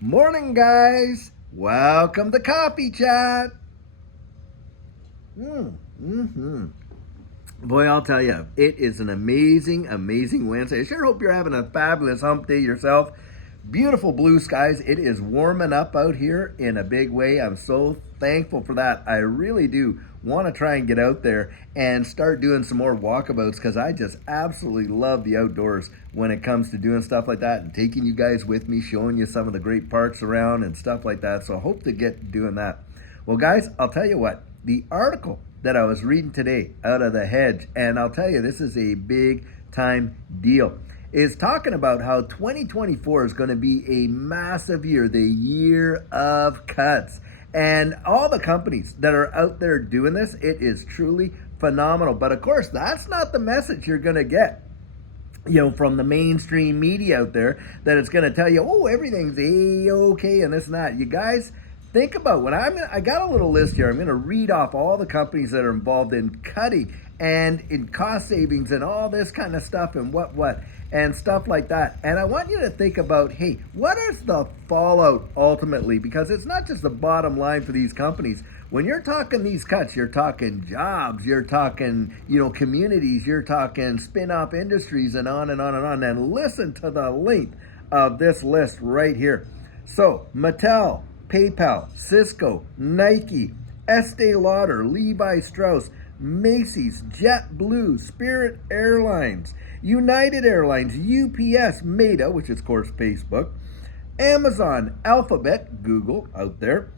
Morning, guys. Welcome to Coffee Chat. Mm-hmm. Boy, I'll tell you, it is an amazing, amazing Wednesday. I sure hope you're having a fabulous hump day yourself. Beautiful blue skies. It is warming up out here in a big way. I'm so thankful for that. I really do want to try and get out there and start doing some more walkabouts because I just absolutely love the outdoors when it comes to doing stuff like that and taking you guys with me, showing you some of the great parks around and stuff like that. So I hope to get doing that. Well, guys, I'll tell you what, the article that I was reading today out of The Hedge, and I'll tell you, this is a big time deal, is talking about how 2024 is going to be a massive year, the year of cuts. And all the companies that are out there doing this, it is truly phenomenal. But of course, that's not the message you're going to get, from the mainstream media out there, that it's going to tell you, oh, everything's A-okay and this and that. You guys, think about what I got a little list here. I'm going to read off all the companies that are involved in cutting and in cost savings and all this kind of stuff and what and stuff like that. And I want you to think about, hey, what is the fallout ultimately? Because it's not just the bottom line for these companies. When you're talking these cuts, you're talking jobs, you're talking, communities, you're talking spin-off industries and on and on and on. And listen to the length of this list right here. So, Mattel, PayPal, Cisco, Nike, Estee Lauder, Levi Strauss, Macy's, JetBlue, Spirit Airlines, United Airlines, UPS, Meta, which is of course Facebook, Amazon, Alphabet, Google out there,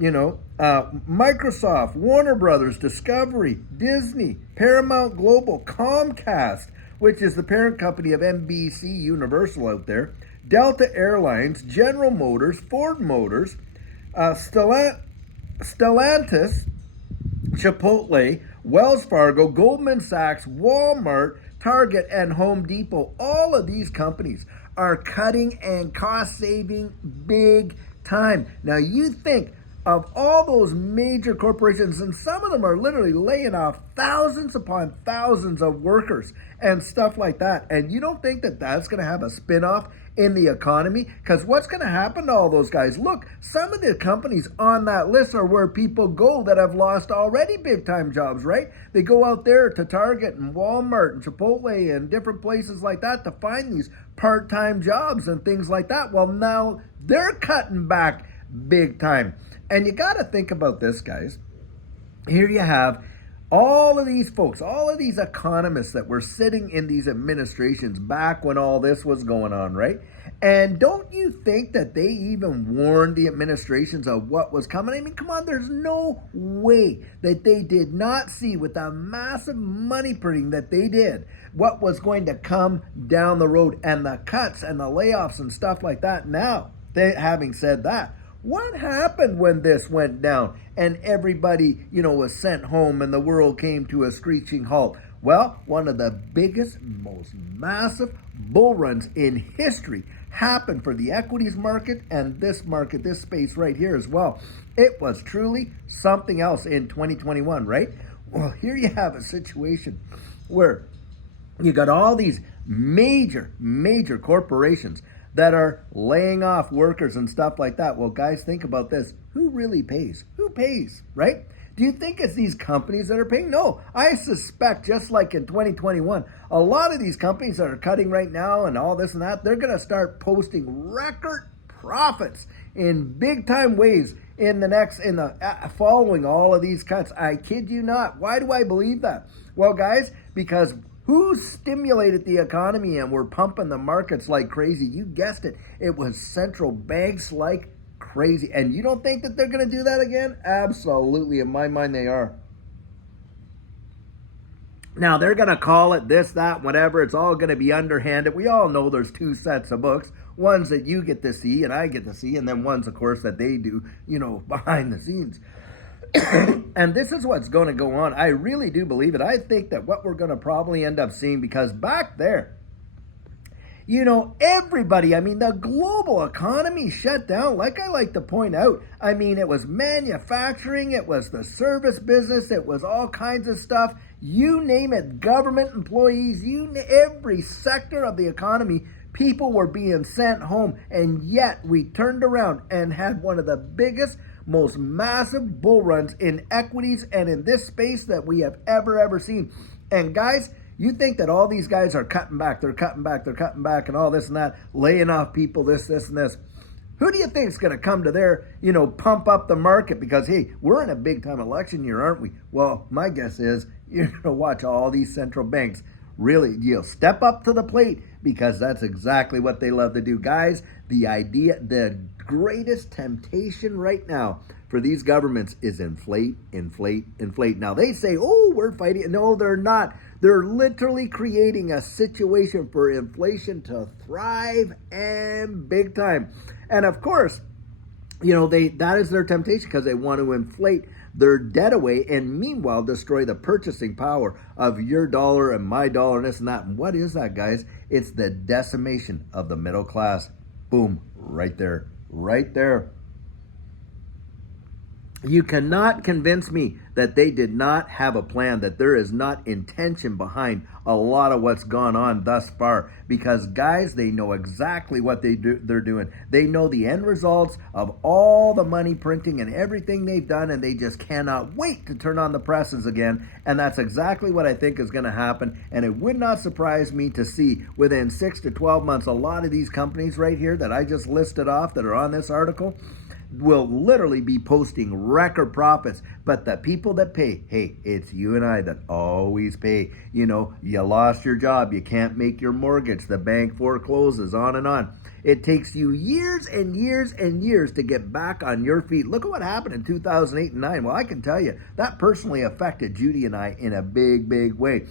Microsoft, Warner Brothers, Discovery, Disney, Paramount Global, Comcast, which is the parent company of NBC Universal out there, Delta Airlines, General Motors, Ford Motors, Stellantis, Chipotle, Wells Fargo, Goldman Sachs, Walmart, Target, and Home Depot. All of these companies are cutting and cost saving big time. Now you think of all those major corporations, and some of them are literally laying off thousands upon thousands of workers and stuff like that. And you don't think that that's going to have a spin-off in the economy? Because what's going to happen to all those guys? Look, some of the companies on that list are where people go that have lost already big-time jobs, right? They go out there to Target and Walmart and Chipotle and different places like that to find these part-time jobs and things like that. Well, now they're cutting back big time. And you got to think about this, guys. Here you have all of these folks, all of these economists that were sitting in these administrations back when all this was going on, right? And don't you think that they even warned the administrations of what was coming? I mean, come on, there's no way that they did not see, with the massive money printing that they did, what was going to come down the road and the cuts and the layoffs and stuff like that. Now, having said that, what happened when this went down and everybody, was sent home and the world came to a screeching halt? Well, one of the biggest, most massive bull runs in history happened for the equities market and this market, this space right here as well. It was truly something else in 2021, right? Well, here you have a situation where you got all these major corporations that are laying off workers and stuff like that. Well, guys, think about this. Who really pays? Who pays, right? Do you think it's these companies that are paying? No, I suspect, just like in 2021, a lot of these companies that are cutting right now and all this and that, they're going to start posting record profits in big time ways in the following all of these cuts. I kid you not. Why do I believe that? Well, guys, because who stimulated the economy and were pumping the markets like crazy? You guessed it. It was central banks like crazy. And you don't think that they're going to do that again? Absolutely. In my mind, they are. Now, they're going to call it this, that, whatever. It's all going to be underhanded. We all know there's two sets of books. Ones that you get to see and I get to see, and then ones, of course, that they do, behind the scenes. And this is what's going to go on. I really do believe it. I think that what we're going to probably end up seeing, because back there, everybody, the global economy shut down. Like I like to point out, it was manufacturing, it was the service business, it was all kinds of stuff. You name it, government employees, every sector of the economy People were being sent home, and yet we turned around and had one of the biggest, most massive bull runs in equities and in this space that we have ever seen. And guys, you think that all these guys are cutting back, they're cutting back, and all this and that, laying off people, this, and this. Who do you think is going to come to their, pump up the market? Because, hey, we're in a big time election year, aren't we? Well, my guess is you're going to watch all these central banks really, step up to the plate, because that's exactly what they love to do. Guys, the greatest temptation right now for these governments is inflate. Now, they say, oh, we're fighting. No, they're not. They're literally creating a situation for inflation to thrive, and big time. And of course, that is their temptation, because they want to inflate their debt away and meanwhile destroy the purchasing power of your dollar and my dollar and this and that. And what is that, guys? It's the decimation of the middle class. Boom, right there. You cannot convince me that they did not have a plan, that there is not intention behind a lot of what's gone on thus far. Because, guys, they know exactly what they're doing. They know the end results of all the money printing and everything they've done, and they just cannot wait to turn on the presses again. And that's exactly what I think is going to happen. And it would not surprise me to see within 6 to 12 months, a lot of these companies right here that I just listed off that are on this article will literally be posting record profits. But the people that pay, hey, it's you and I that always pay. You lost your job, you can't make your mortgage, the bank forecloses, on and on. It takes you years and years and years to get back on your feet. Look at what happened in 2008 and 9. Well, I can tell you, that personally affected Judy and I in a big way.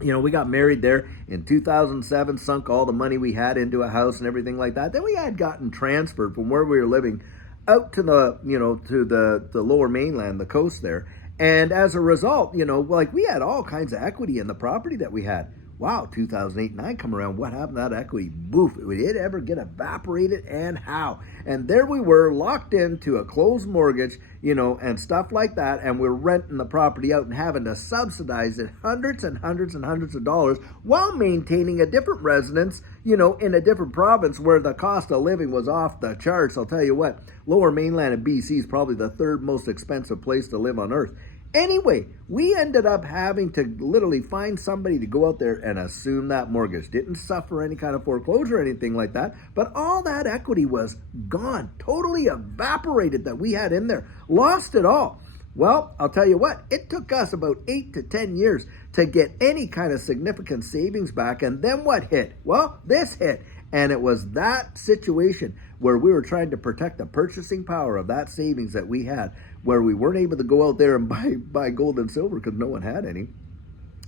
We got married there in 2007, sunk all the money we had into a house and everything like that. Then we had gotten transferred from where we were living out to the lower mainland, the coast there. And as a result, we had all kinds of equity in the property that we had. Wow, 2008 and 9 come around, what happened to that equity? Boof, did it ever get evaporated, and how? And there we were, locked into a closed mortgage, and stuff like that, and we're renting the property out and having to subsidize it hundreds and hundreds of dollars while maintaining a different residence, in a different province where the cost of living was off the charts. I'll tell you what, lower mainland of BC is probably the third most expensive place to live on earth. Anyway, we ended up having to literally find somebody to go out there and assume that mortgage. Didn't suffer any kind of foreclosure or anything like that, but all that equity was gone, totally evaporated that we had in there. Lost it all. Well, I'll tell you what, it took us about 8 to 10 years to get any kind of significant savings back. And then what hit? Well, this hit. And it was that situation where we were trying to protect the purchasing power of that savings that we had, where we weren't able to go out there and buy gold and silver because no one had any,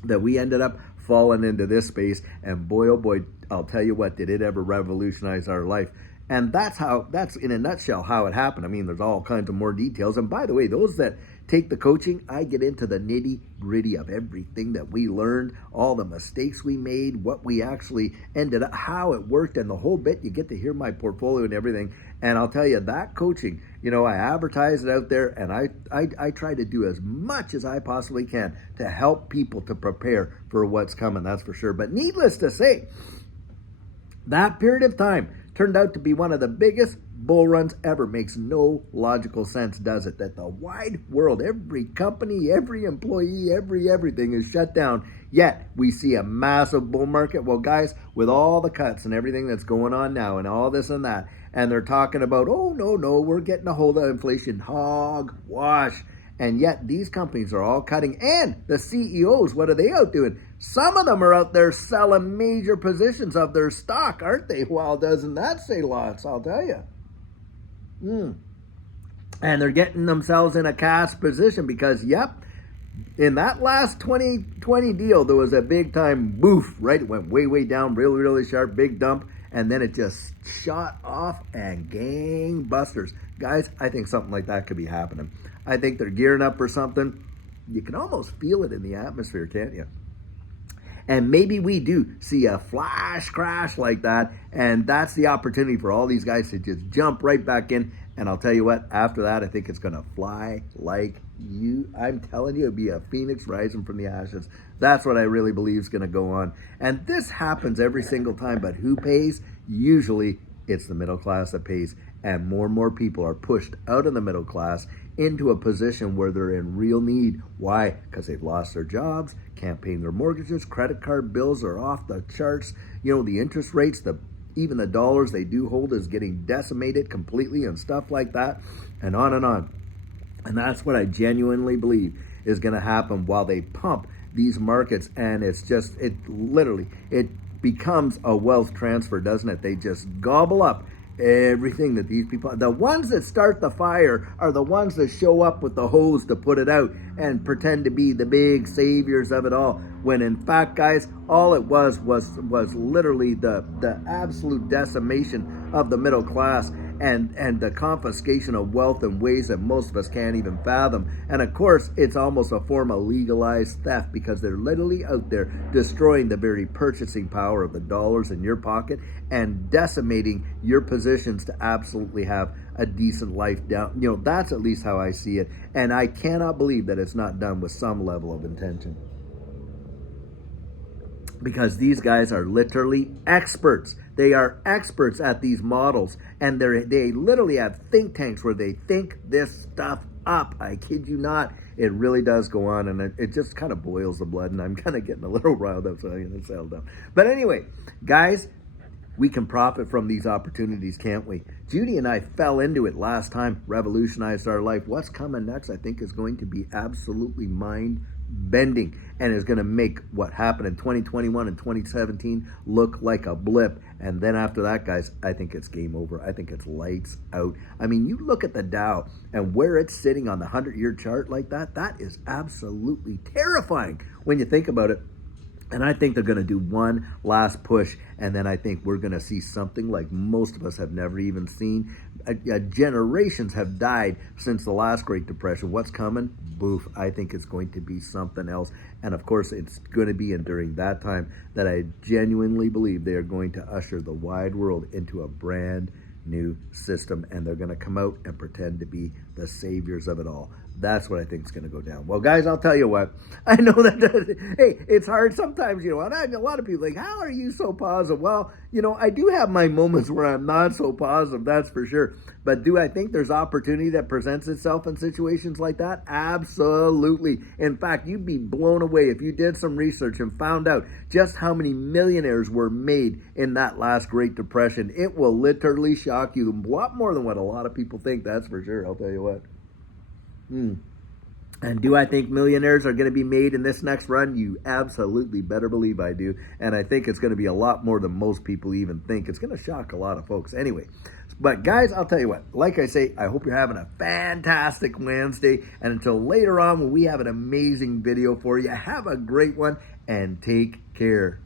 that we ended up falling into this space. And boy, oh boy, I'll tell you what, did it ever revolutionize our life. And that's in a nutshell how it happened. I mean, there's all kinds of more details. And by the way, those that take the coaching, I get into the nitty gritty of everything that we learned, all the mistakes we made, what we actually ended up, how it worked, and the whole bit. You get to hear my portfolio and everything. And I'll tell you, that coaching, I advertise it out there, and I try to do as much as I possibly can to help people to prepare for what's coming, that's for sure. But needless to say, that period of time turned out to be one of the biggest bull runs ever. Makes no logical sense, does it? That the wide world, every company, every employee, everything is shut down, yet we see a massive bull market. Well, guys, with all the cuts and everything that's going on now and all this and that, and they're talking about, oh, no, we're getting a hold of inflation, hogwash. And yet these companies are all cutting. And the CEOs, what are they out doing? Some of them are out there selling major positions of their stock, aren't they? Well, doesn't that say lots, I'll tell you. And they're getting themselves in a cash position because, yep, in that last 2020 deal, there was a big time boof, right? It went way down, really sharp, big dump. And then it just shot off and gangbusters. Guys, I think something like that could be happening. I think they're gearing up for something. You can almost feel it in the atmosphere, can't you? And maybe we do see a flash crash like that. And that's the opportunity for all these guys to just jump right back in. And I'll tell you what, after that, I think it's going to fly like I'm telling you, it'd be a phoenix rising from the ashes. That's what I really believe is going to go on. And this happens every single time, but who pays? Usually it's the middle class that pays. And more people are pushed out of the middle class into a position where they're in real need. Why? Because they've lost their jobs, can't pay their mortgages, credit card bills are off the charts. You know, the interest rates, even the dollars they do hold is getting decimated completely and stuff like that, and on and on. And that's what I genuinely believe is going to happen while they pump these markets. And it becomes a wealth transfer, doesn't it? They just gobble up everything that these people, the ones that start the fire are the ones that show up with the hose to put it out and pretend to be the big saviors of it all, when in fact, guys, all it was literally the absolute decimation of the middle class and the confiscation of wealth in ways that most of us can't even fathom. And of course, it's almost a form of legalized theft, because they're literally out there destroying the very purchasing power of the dollars in your pocket and decimating your positions to absolutely have a decent life down. You know, that's at least how I see it. And I cannot believe that it's not done with some level of intention, because these guys are literally experts. They are experts at these models, and they literally have think tanks where they think this stuff up. I kid you not. It really does go on, and it just kind of boils the blood, and I'm kind of getting a little riled up, so I'm going to settle down. But anyway, guys, we can profit from these opportunities, can't we? Judy and I fell into it last time, revolutionized our life. What's coming next, I think, is going to be absolutely mind-bending, and is going to make what happened in 2021 and 2017 look like a blip. And then after that, guys, I think it's game over. I think it's lights out. I mean, you look at the Dow and where it's sitting on the 100-year chart like that, that is absolutely terrifying when you think about it. And I think they're going to do one last push, and then I think we're going to see something like most of us have never even seen. Generations have died since the last Great Depression. What's coming? Boof. I think it's going to be something else. And of course, it's going to be during that time that I genuinely believe they are going to usher the wide world into a brand new system, and they're going to come out and pretend to be the saviors of it all. That's what I think is going to go down. Well, guys, I'll tell you what. I know that, hey, it's hard sometimes, you know, and a lot of people like, how are you so positive? Well, you know, I do have my moments where I'm not so positive, that's for sure. But do I think there's opportunity that presents itself in situations like that? Absolutely. In fact, you'd be blown away if you did some research and found out just how many millionaires were made in that last Great Depression. It will literally shock you a lot more than what a lot of people think, that's for sure. I'll tell you what. And do I think millionaires are going to be made in this next run? You absolutely better believe I do. And I think it's going to be a lot more than most people even think. It's going to shock a lot of folks. Anyway, but guys, I'll tell you what, like I say, I hope you're having a fantastic Wednesday. And until later on when we have an amazing video for you, have a great one and take care.